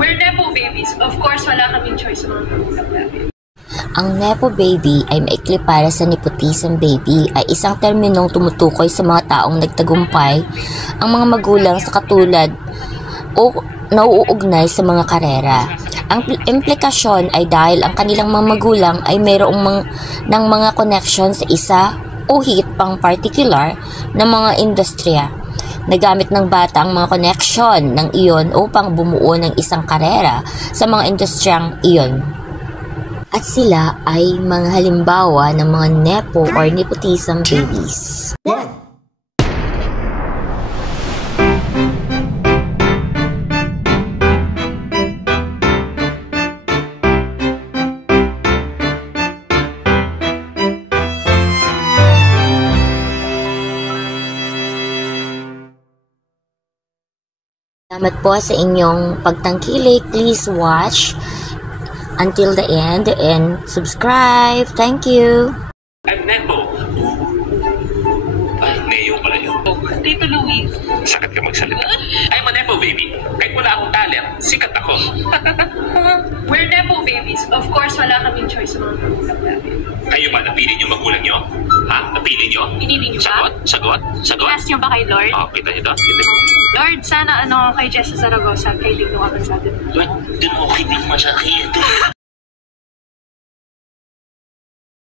We're Nepo babies. Of course, wala kaming choice sa mga magulang namin. Ang Nepo baby ay maikli para sa nepotism baby ay isang terminong tumutukoy sa mga taong nagtagumpay ang mga magulang sa katulad o nauugnay sa mga karera. Ang implikasyon ay dahil ang kanilang mga magulang ay mayroong ng mga connection sa isa o higit pang particular na mga industriya. Nagamit ng bata ang mga connection ng iyon upang bumuo ng isang karera sa mga industriyang iyon. At sila ay mga halimbawa ng mga Nepo or nepotism babies. Salamat po sa inyong pagtangkilik. Please watch until the end and subscribe. Thank you. I'm Nepo. Ay, Neo pala yun. Tito Luis. Sakit ka magsalita. I'm a Nepo baby. Kahit wala akong talent, sikat ako. We're Nepo babies. Of course, wala kaming choice sa mga magulang namin. Kayo ba, napili niyo magulang niyo? Ha? Napili niyo? Pinili niyo ba? Sagot? Ask niyo ba kay Lord? Oh, kita niyo to? Kita niyo. Lord, sana kay Jessa Zaragoza, kay Lino Avanzado. Lord, doon ako hindi masakit.